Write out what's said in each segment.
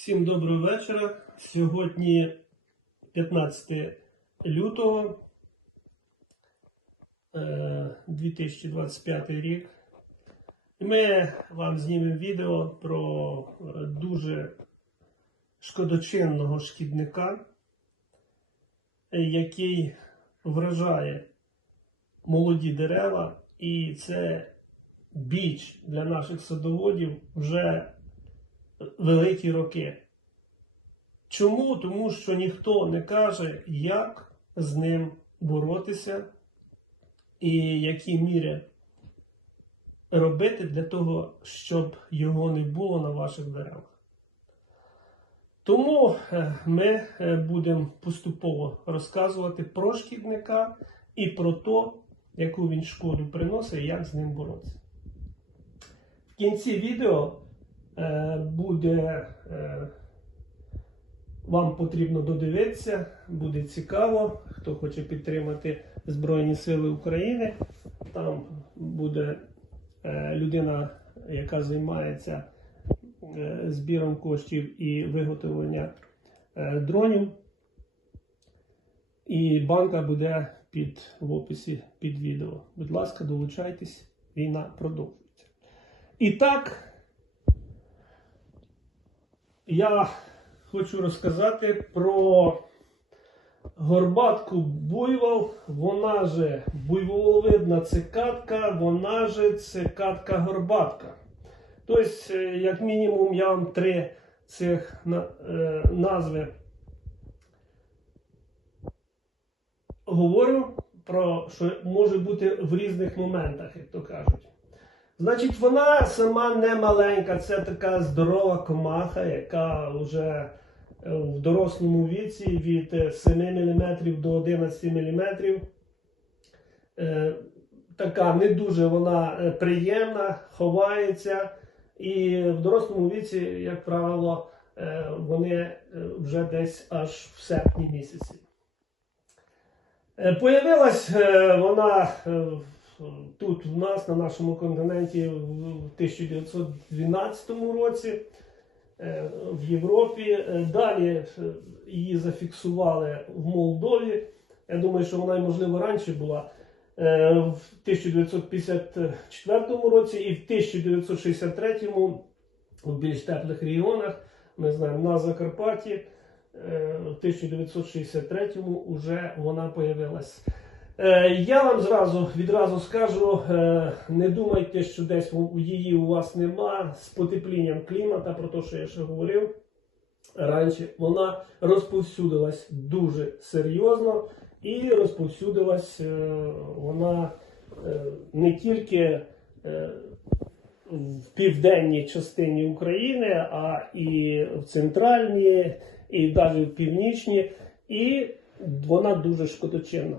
Всім доброго вечора. Сьогодні 15 лютого е, 2025 рік. Ми вам знімемо відео про е, дуже шкодочинного шкідника, е, який вражає молоді дерева, і це біч для наших садоводів вже великі роки. Чому? Тому що ніхто не каже, як з ним боротися і які міри робити для того, щоб його не було на ваших деревах. Тому е, ми е, будемо поступово розказувати про шкідника і про те, яку він шкоду приносить і як з ним боротися. В кінці відео буде е, вам потрібно додивитися, буде цікаво. Хто хоче підтримати Збройні Сили України, там буде е, людина, яка займається е, збіром коштів і виготовлення е, дронів. І банка буде під в описі під відео. Будь ласка, долучайтесь, війна продовжується. І так, я хочу розказати про горбатку буйвол, вона же буйволовидна цикатка, вона же цикатка горбатка. Тобто, е, як мінімум, я вам три цих е, назви говорю про що може бути в різних моментах, як то кажуть. Значить, вона сама не маленька, це така здорова комаха, яка вже е, в дорослому віці від е, 7 мм до 11 мм. Е, Така не дуже вона е, приємна, ховається. І в дорослому віці, як правило, е, вони е, вже десь аж в серпні місяці. Е, Появилась е, вона е, в- тут в нас на нашому континенті в 1912 році е, в Європі. Е, Далі її зафіксували в Молдові. Я думаю, що вона, можливо, раніше була е, в 1954 році і в 1963 в більш теплих регіонах. Ми знаємо на Закарпатті. В 1963-му вже вона появилась. Е, Я вам зразу відразу скажу: е, не думайте, що десь її у вас нема з потеплінням клімата, про те, що я ще говорив раніше, вона розповсюдилась дуже серйозно і розповсюдилась е, вона не тільки в південній частині України, а і в центральній, і навіть в північній, і вона дуже шкодочинна.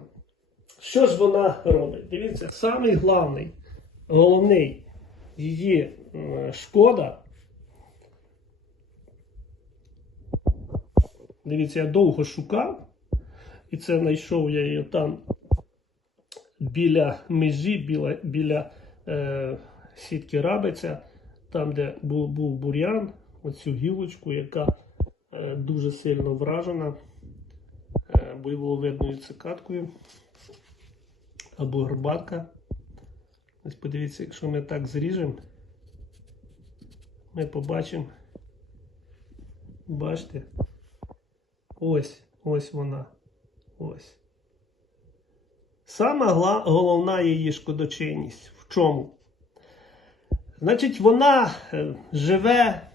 Що ж вона робить? Дивіться, самий главний, головний її шкода. Дивіться, я довго шукав, і це знайшов я її там біля межі, біля, біля е, сітки рабиця, там, де був, був бур'ян, оцю гілочку, яка е, дуже сильно вражена е, буйволовидною цикаткою або горбатка. Ось подивіться, якщо ми так зріжемо, ми побачимо. Бачите? Ось, ось вона. Ось. Сама головна її шкодочинність. В чому? Значить, вона е, живе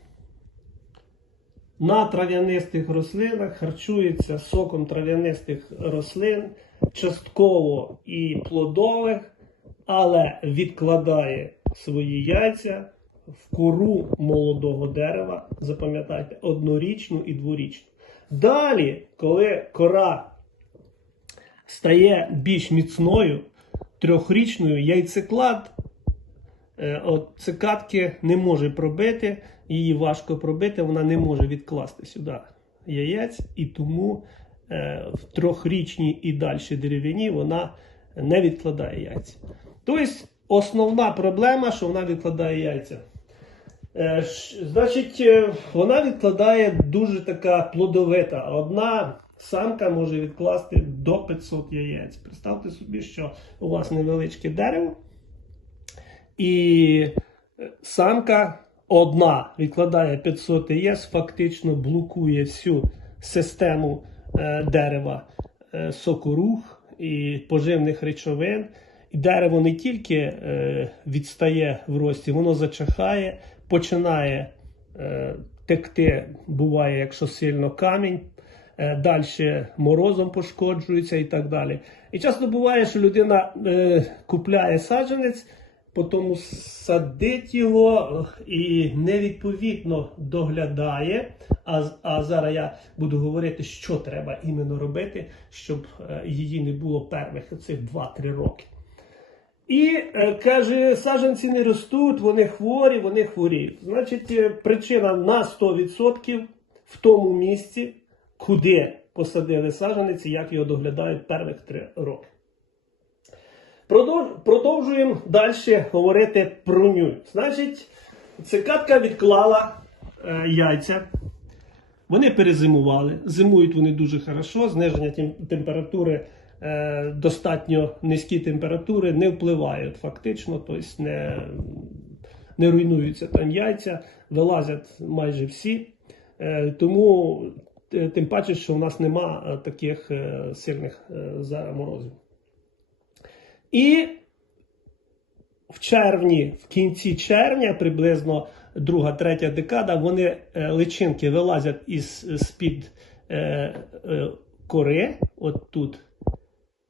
на трав'янистих рослинах, харчується соком трав'янистих рослин, частково і плодових, але відкладає свої яйця в кору молодого дерева, запам'ятайте, однорічну і дворічну. Далі, коли кора стає більш міцною, трьохрічною, яйцеклад е, от цикатки не може пробити, її важко пробити, вона не може відкласти сюди яєць, і тому в трьохрічній і далі деревині вона не відкладає яйця. Тобто, основна проблема, що вона відкладає яйця. Е, Значить, е, вона відкладає дуже така плодовита. Одна самка може відкласти до 500 яєць. Представте собі, що у вас невеличке дерево, і е, самка одна відкладає 500 яєць, фактично блокує всю систему е, дерева, е, сокорух і поживних речовин. І дерево не тільки е, відстає в рості, воно зачахає, починає е, текти, буває, якщо сильно камінь, е, далі морозом пошкоджується і так далі. І часто буває, що людина е, купляє саджанець, потім садить його е, і невідповідно доглядає. А, а зараз я буду говорити, що треба іменно робити, щоб е, її не було перших цих 2-3 роки. І е, каже, саджанці не ростуть, вони хворі, вони хворіють. Значить, причина на 100% в тому місці, куди посадили саджанець як його доглядають перших 3 роки. Продовж- Продовжуємо далі говорити про ню. Значить, цикадка відклала е, яйця. Вони перезимували. Зимують вони дуже хорошо, зниження тем- температури, е, достатньо низькі температури не впливають фактично, тобто не, не руйнуються там яйця, вилазять майже всі. Е, тому е, тим паче, що у нас нема е, таких е, сильних е, зараз морозів. І в червні, в кінці червня, приблизно друга, третя декада, вони е, личинки вилазять із з-під е, е, кори, от тут,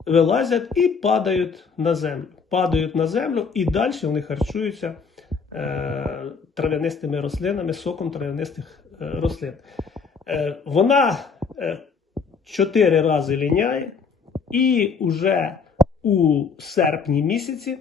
вилазять і падають на землю. Падають на землю і далі вони харчуються е, трав'янистими рослинами, соком трав'янистих е, рослин. Е, вона е, чотири рази ліняє, і вже у серпні місяці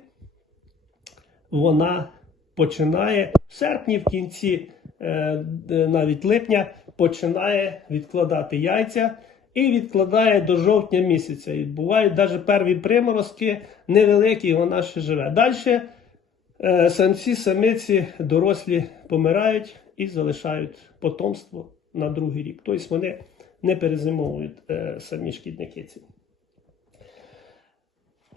вона починає в серпні, в кінці е, навіть липня, починає відкладати яйця і відкладає до жовтня місяця. І бувають навіть перві приморозки невеликі, вона ще живе. Далі е, самці, самиці, дорослі помирають і залишають потомство на другий рік. Тобто вони не перезимовують е, самі шкідники ці.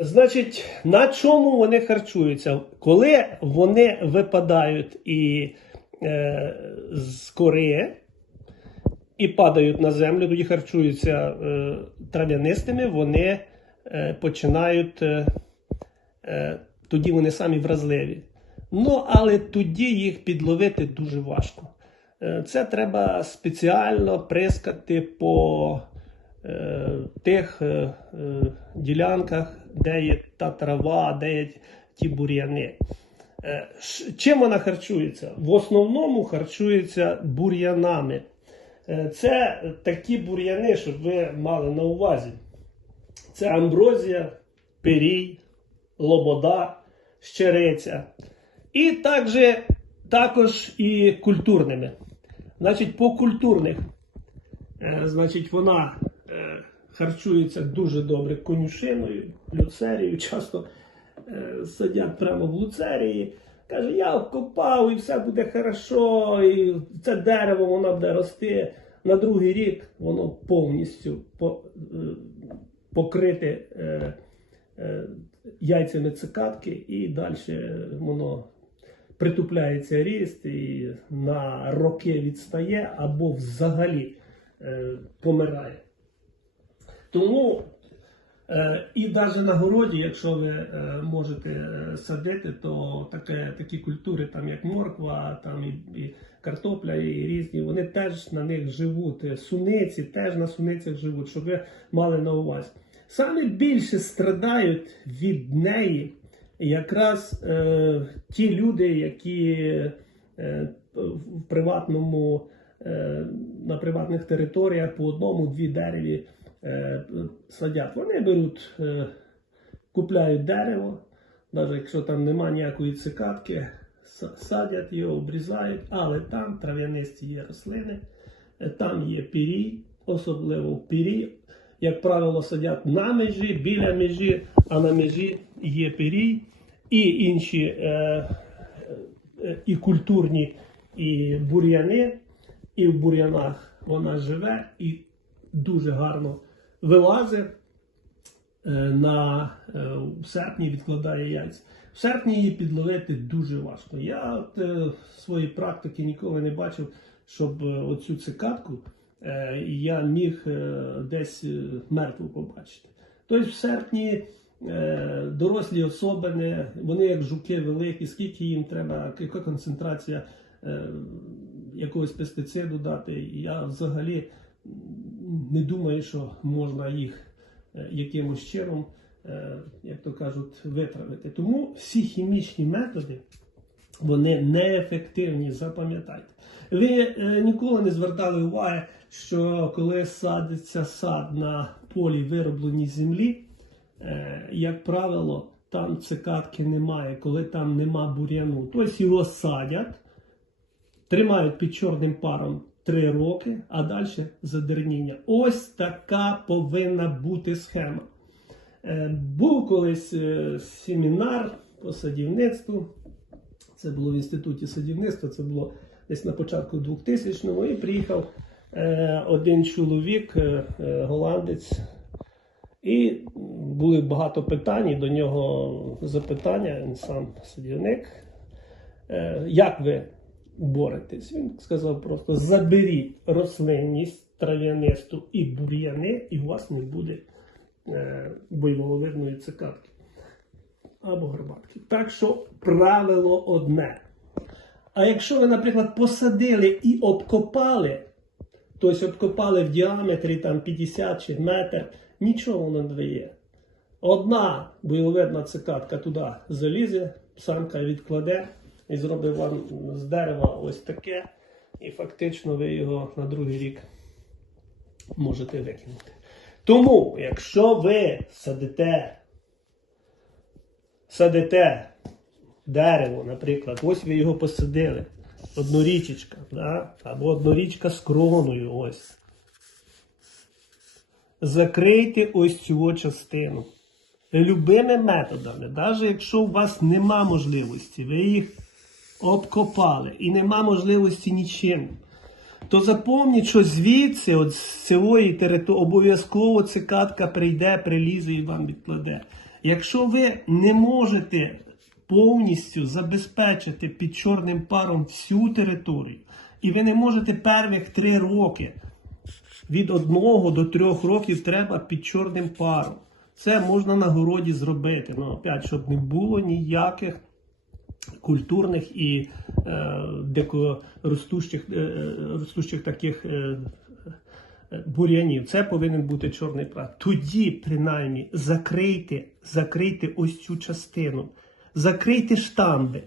Значить, на чому вони харчуються? Коли вони випадають і е, з кори і падають на землю, тоді харчуються е, трав'янистими, вони е, починають, е, е, тоді вони самі вразливі. Ну, але тоді їх підловити дуже важко. Е, Це треба спеціально прискати по е, тих е, е, ділянках, де є та трава, де є ті бур'яни. Е, Чим вона харчується? В основному харчується бур'янами. Е, Це такі бур'яни, щоб ви мали на увазі. Це амброзія, пирій, лобода, щериця. І також, також і культурними. Значить, по культурних Е, Значить, вона харчується дуже добре конюшиною, люцерією. Часто е, сидять прямо в луцерії. Каже, я вкопав і все буде хорошо, і це дерево воно буде рости. На другий рік воно повністю по, е, покрите е, е, яйцями цикадки, і далі воно притупляється ріст і на роки відстає або взагалі е, помирає. Тому е, і навіть на городі, якщо ви е, можете е, садити, то таке, такі культури, там як морква, там і, і картопля, і різні, вони теж на них живуть. Суниці теж на суницях живуть, щоб ви мали на увазі. Саме більше страдають від неї якраз е, ті люди, які е, в приватному, е, на приватних територіях по одному-дві дереві е, садять. Вони беруть, е, купляють дерево, навіть якщо там нема ніякої цикадки, садять його, обрізають, але там трав'янисті є рослини, е, там є пірій, особливо в пірій. Як правило, садять на межі, біля межі, а на межі є пирій і інші е, е, і культурні і бур'яни, і в бур'янах вона живе і дуже гарно вилазить. Е, На е, в серпні відкладає яйця. В серпні її підловити дуже важко. Я от, е, в своїй практиці ніколи не бачив, щоб е, оцю цикадку е, я міг е, десь е, мертву побачити. Тобто в серпні е, дорослі особини, вони як жуки великі, скільки їм треба, яка концентрація е, якогось пестициду дати. Я взагалі не думаю, що можна їх е, якимось чином, е, як то кажуть, витравити. Тому всі хімічні методи вони неефективні, запам'ятайте. Ви е, ніколи не звертали уваги, що коли садиться сад на полі виробленій землі, як правило, там цикадки немає, коли там нема бур'яну. Тобто його садять, тримають під чорним паром 3 роки, а далі задерніння. Ось така повинна бути схема. Е, Був колись е, семінар по садівництву. Це було в інституті садівництва, це було десь на початку 2000-го. І приїхав е, один чоловік, голландець, і були багато питань, і до нього запитання, він сам садівник. Як ви боретесь? Він сказав просто: заберіть рослинність, трав'янисту і бур'яни, і у вас не буде е, бойволовидної цикадки або горбатки. Так що правило одне. А якщо ви, наприклад, посадили і обкопали, тобто обкопали в діаметрі там 50 чи метр, нічого воно не дає. Одна бойовидна цикадка туди залізе, самка відкладе і зробить вам з дерева ось таке, і фактично ви його на другий рік можете викинути. Тому, якщо ви садите садите дерево, наприклад, ось ви його посадили, однорічечка, да? або однорічка з кроною. ось. Закрийте ось цю частину. Любими методами, навіть якщо у вас нема можливості, ви їх обкопали і нема можливості нічим, то запомніть, що звідси, от з цієї території, обов'язково цикадка прийде, прилізе і вам відкладе. Якщо ви не можете повністю забезпечити під чорним паром всю територію, і ви не можете первих три роки від одного до трьох років треба під чорним паром. Це можна на городі зробити. Ну, опять, щоб не було ніяких культурних і е, дикоростущих е, ростущих таких е, бур'янів. Це повинен бути чорний прах. Тоді, принаймні, закрийте, закрийте ось цю частину, закрийте штамби.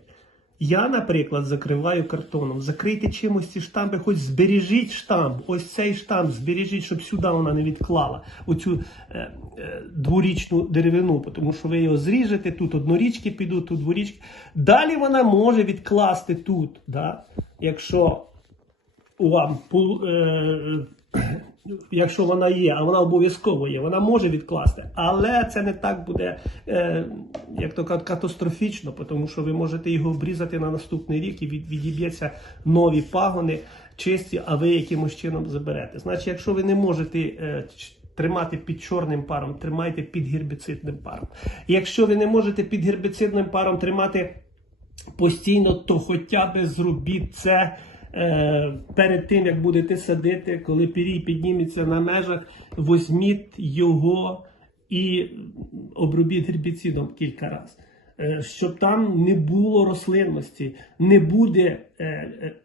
Я, наприклад, закриваю картоном. Закрийте чимось ці штамби, хоч збережіть штамп. Ось цей штамп збережіть, щоб сюди вона не відклала оцю е, е, дворічну деревину, тому що ви його зріжете, тут однорічки підуть, тут дворічки. Далі вона може відкласти тут, да? якщо вам е, якщо вона є, а вона обов'язково є, вона може відкласти, але це не так буде, е, як то кажуть, катастрофічно, тому що ви можете його обрізати на наступний рік і від, відіб'ється нові пагони чисті, а ви якимось чином заберете. Значить, якщо ви не можете е, тримати під чорним паром, тримайте під гербіцидним паром. Якщо ви не можете під гербіцидним паром тримати постійно, то хоча б зробіть це перед тим, як будете садити, коли пірій підніметься на межах, візьміть його і обробіть гербіцидом кілька разів. Е, щоб там не було рослинності, не буде, е, е,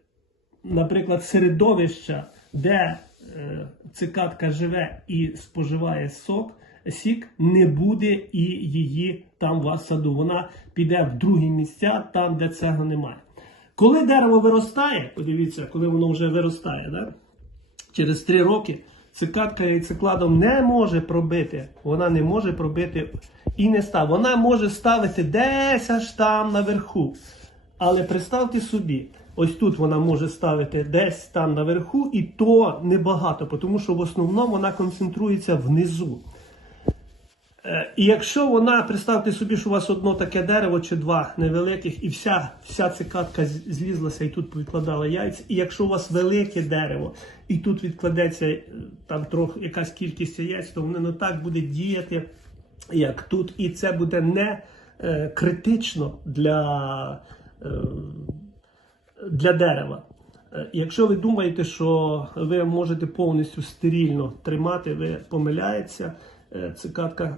наприклад, середовища, де е, цикадка живе і споживає сок, сік, не буде і її там у вас саду. Вона піде в другі місця, там, де цього немає. Коли дерево виростає, подивіться, коли воно вже виростає, да? через три роки цикадка яйцекладом не може пробити. Вона не може пробити і не став. Вона може ставити десь аж там наверху. Але представте собі, ось тут вона може ставити десь там наверху, і то небагато, тому що в основному вона концентрується внизу. Е, І якщо вона, представте собі, що у вас одно таке дерево чи два невеликих, і вся, вся цикадка злізлася і тут відкладала яйця. І якщо у вас велике дерево, і тут відкладеться е, там трохи якась кількість яєць, то воно не так буде діяти, як тут. І це буде не е, критично для, е, для дерева. Е, Якщо ви думаєте, що ви можете повністю стерильно тримати, ви помиляєтеся. Цикадка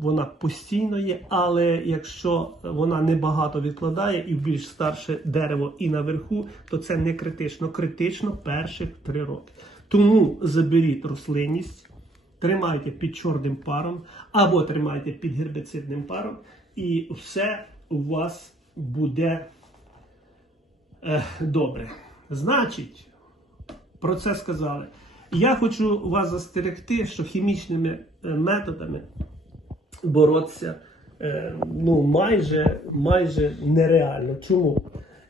вона постійно є, але якщо вона небагато відкладає і більш старше дерево і наверху, то це не критично. Критично перших три роки. Тому заберіть рослинність, тримайте під чорним паром або тримайте під гербицидним паром, і все у вас буде е, добре. Значить, про це сказали. Я хочу вас застерегти, що хімічними е, методами боротися е, ну, майже, майже нереально. Чому?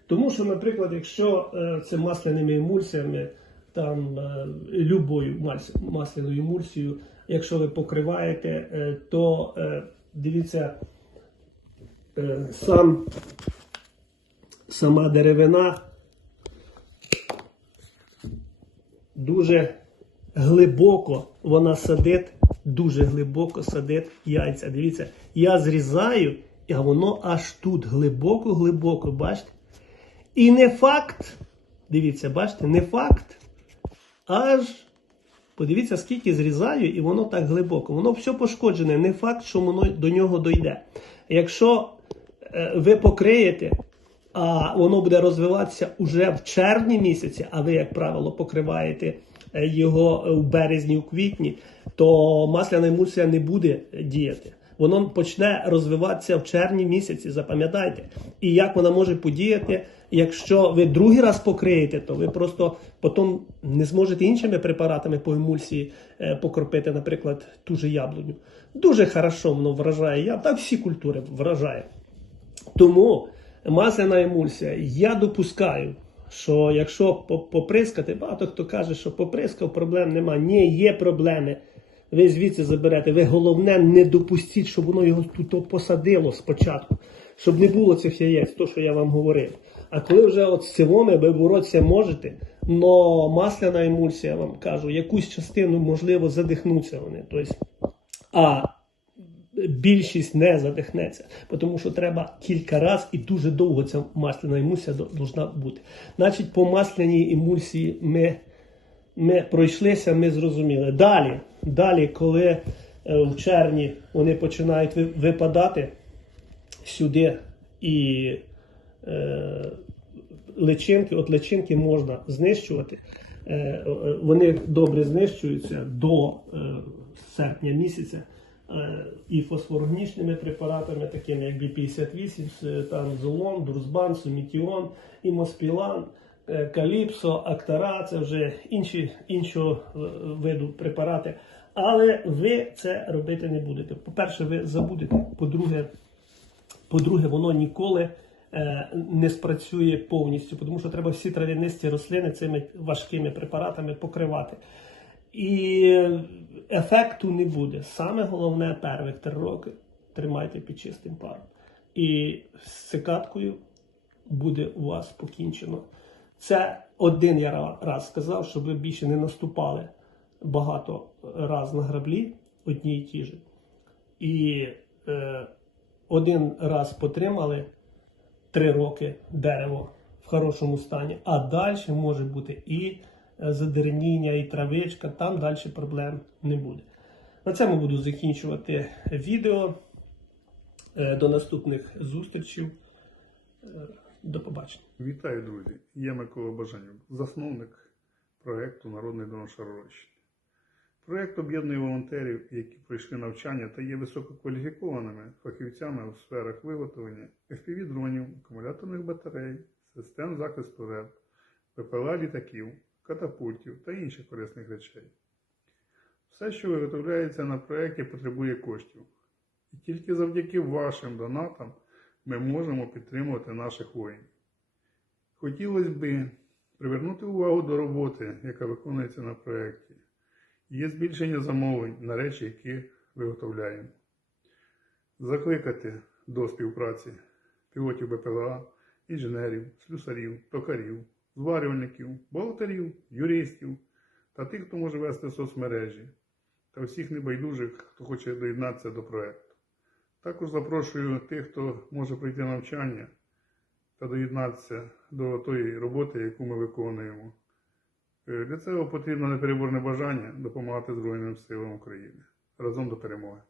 Тому що, наприклад, якщо е, це масляними емульсіями, там е, любою масляною емульсією, якщо ви покриваєте, то дивіться, сам, сама деревина дуже глибоко вона садить, дуже глибоко садить яйця. Дивіться, я зрізаю, а воно аж тут глибоко-глибоко, бачите? І не факт, дивіться, бачите, не факт, аж подивіться, скільки зрізаю, і воно так глибоко. Воно все пошкоджене, не факт, що воно до нього дойде. Якщо е, ви покриєте, а воно буде розвиватися уже в червні місяці, а ви, як правило, покриваєте його в березні, у квітні, то масляна емульсія не буде діяти. Воно почне розвиватися в червні місяці, запам'ятайте. І як вона може подіяти, якщо ви другий раз покриєте, то ви просто потім не зможете іншими препаратами по емульсії е, покропити, наприклад, ту же яблуню. Дуже хорошо воно вражає. Я так всі культури вражає. Тому масляна емульсія, я допускаю, що якщо поприскати, багато хто каже, що поприскав, проблем нема. Ні, є проблеми. Ви звідси заберете. Ви головне не допустіть, щоб воно його тут посадило спочатку, щоб не було цих яєць, то, що я вам говорив. А коли вже от з ціломи ви боротися можете, но масляна емульсія, я вам кажу, якусь частину можливо задихнуться вони. Тобто, а більшість не задихнеться, тому що треба кілька разів і дуже довго ця масляна емульсія должна бути. Значить, по масляній емульсії ми, ми пройшлися, ми зрозуміли. Далі, далі, коли е, в червні вони починають випадати сюди і е, личинки, от личинки можна знищувати. Е, е, Вони добре знищуються до серпня місяця і фосфорогнічними препаратами, такими як B58, там Золон, Друзбан, Сумітіон, Імоспілан, е, Каліпсо, Актара, це вже інші, іншого е, виду препарати. Але ви це робити не будете. По-перше, ви забудете. По-друге, по-друге, воно ніколи е, не спрацює повністю, тому що треба всі трав'янисті рослини цими важкими препаратами покривати. І ефекту не буде. Саме головне, первих три роки тримайте під чистим паром. І з цикаткою буде у вас покінчено. Це один я раз сказав, щоб ви більше не наступали багато раз на граблі, одні й ті ж. І е, один раз потримали три роки дерево в хорошому стані, а далі може бути і задерніння, і травичка, там далі проблем не буде. На цьому буду закінчувати відео. Е, До наступних зустрічей. Е, До побачення. Вітаю, друзі! Я Микола Бажанюк, засновник проєкту Народний дом Шаророщини. Проєкт об'єднує волонтерів, які пройшли навчання та є висококваліфікованими фахівцями у сферах виготовлення FPV-дронів, акумуляторних батарей, систем захисту РЕП, ППЛА літаків, катапультів та інших корисних речей. Все, що виготовляється на проєкті, потребує коштів. І тільки завдяки вашим донатам ми можемо підтримувати наших воїнів. Хотілося б привернути увагу до роботи, яка виконується на проєкті. Є збільшення замовлень на речі, які виготовляємо. закликати до співпраці пілотів БПЛА, інженерів, слюсарів, токарів, зварювальників, бухгалтерів, юристів та тих, хто може вести соцмережі, та всіх небайдужих, хто хоче доєднатися до проекту. Також запрошую тих, хто може пройти навчання та доєднатися до тої роботи, яку ми виконуємо. Е, Для цього потрібно непереборне бажання допомагати Збройним силам України. Разом до перемоги.